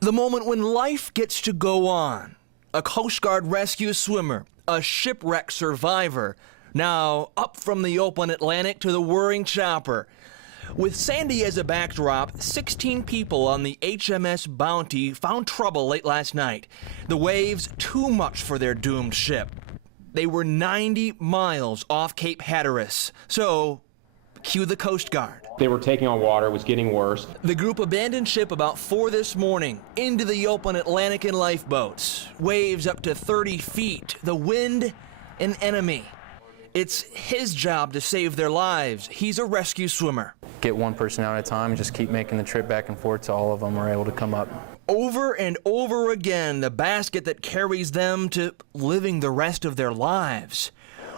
The moment when life gets to go on. A Coast Guard rescue swimmer, a shipwreck survivor, now up from the open Atlantic to the whirring chopper. With Sandy as a backdrop, 16 people on the HMS Bounty found trouble late last night. The waves too much for their doomed ship. They were 90 miles off Cape Hatteras, so cue the Coast Guard. They were taking on water, it was getting worse. The group abandoned ship about 4 this morning, into the open Atlantic in lifeboats. Waves up to 30 feet, the wind an enemy. It's his job to save their lives. He's a rescue swimmer. Get one person out at a time and just keep making the trip back and forth till all of them are able to come up. Over and over again, the basket that carries them to living the rest of their lives.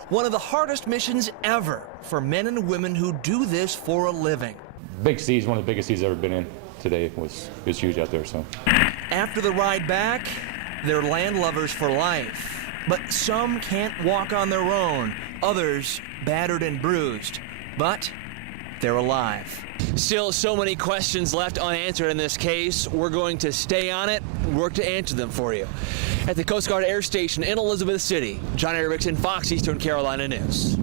One of the hardest missions ever for men and women who do this for a living. Big seas, one of the biggest seas I've ever been in today. It was huge out there. So after the ride back, they're land lovers for life. But some can't walk on their own, others battered and bruised. But they're alive. Still so many questions left unanswered in this case. We're going to stay on it and work to answer them for you. At the Coast Guard Air Station in Elizabeth City, John Erickson, Fox Eastern Carolina News.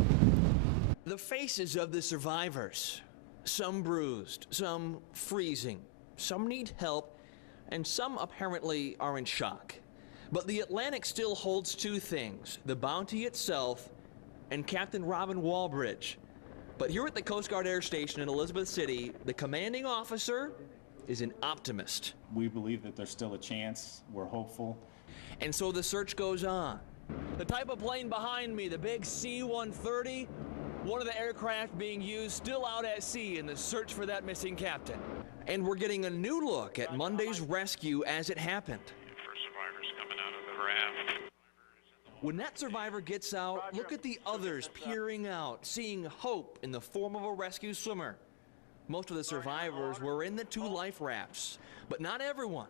The faces of the survivors. Some bruised, some freezing, some need help, and some apparently are in shock. But the Atlantic still holds two things, the Bounty itself and Captain Robin Walbridge. But here at the Coast Guard Air Station in Elizabeth City, the commanding officer is an optimist. We believe that there's still a chance. We're hopeful. And so the search goes on. The type of plane behind me, the big C-130, one of the aircraft being used still out at sea in the search for that missing captain. And we're getting a new look at Monday's rescue as it happened. First survivors coming out of the raft. When that survivor gets out, look at the others peering out, seeing hope in the form of a rescue swimmer. Most of the survivors were in the 2 life rafts, but not everyone.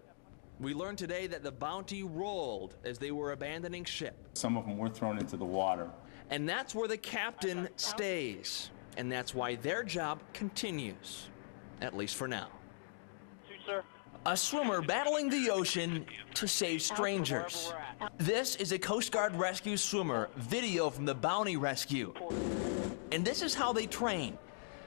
We learned today that the Bounty rolled as they were abandoning ship. Some of them were thrown into the water. And that's where the captain stays. And that's why their job continues, at least for now. A swimmer battling the ocean to save strangers. This is a Coast Guard rescue swimmer, video from the Bounty rescue. And this is how they train.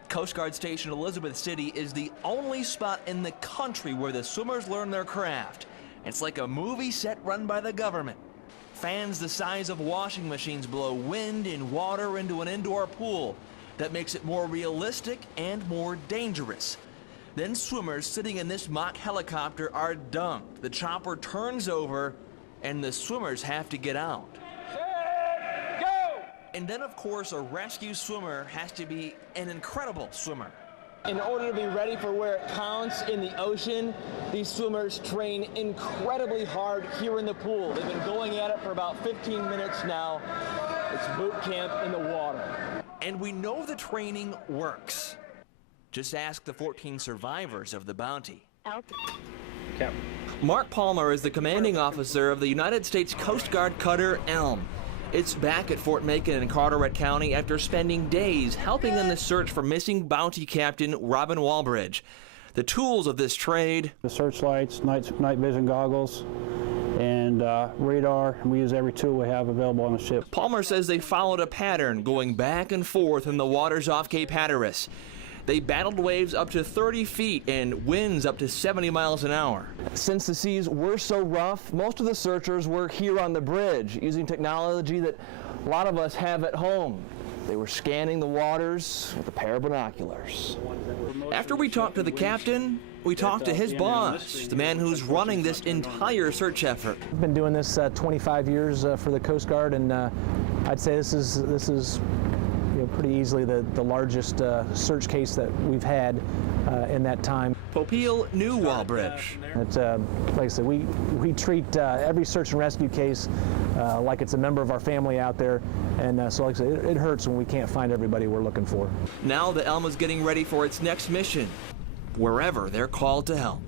Coast Guard Station Elizabeth City is the only spot in the country where the swimmers learn their craft. It's like a movie set run by the government. Fans the size of washing machines blow wind and water into an indoor pool. That makes it more realistic and more dangerous. Then swimmers sitting in this mock helicopter are dunked. The chopper turns over and the swimmers have to get out. Set, go! And then, of course, a rescue swimmer has to be an incredible swimmer. In order to be ready for where it counts in the ocean, these swimmers train incredibly hard here in the pool. They've been going at it for about 15 minutes now. It's boot camp in the water. And we know the training works. Just ask the 14 survivors of the Bounty. Captain. Mark Palmer is the commanding officer of the United States Coast Guard cutter Elm. It's back at Fort Macon in Carteret County after spending days helping in the search for missing Bounty Captain Robin Walbridge. The tools of this trade: the searchlights, night vision goggles, and radar. We use every tool we have available on the ship. Palmer says they followed a pattern going back and forth in the waters off Cape Hatteras. They battled waves up to 30 feet and winds up to 70 miles an hour. Since the seas were so rough, most of the searchers were here on the bridge using technology that a lot of us have at home. They were scanning the waters with a pair of binoculars. After we talked to the captain, we talked to his boss, the man who's running this entire search effort. I've been doing this 25 years for the Coast Guard, and I'd say this is pretty easily the largest search case that we've had in that time. Popeil knew Walbridge. It's, like I said, we treat every search and rescue case like it's a member of our family out there, and so like I said, it hurts when we can't find everybody we're looking for. Now the Elm is getting ready for its next mission, wherever they're called to help.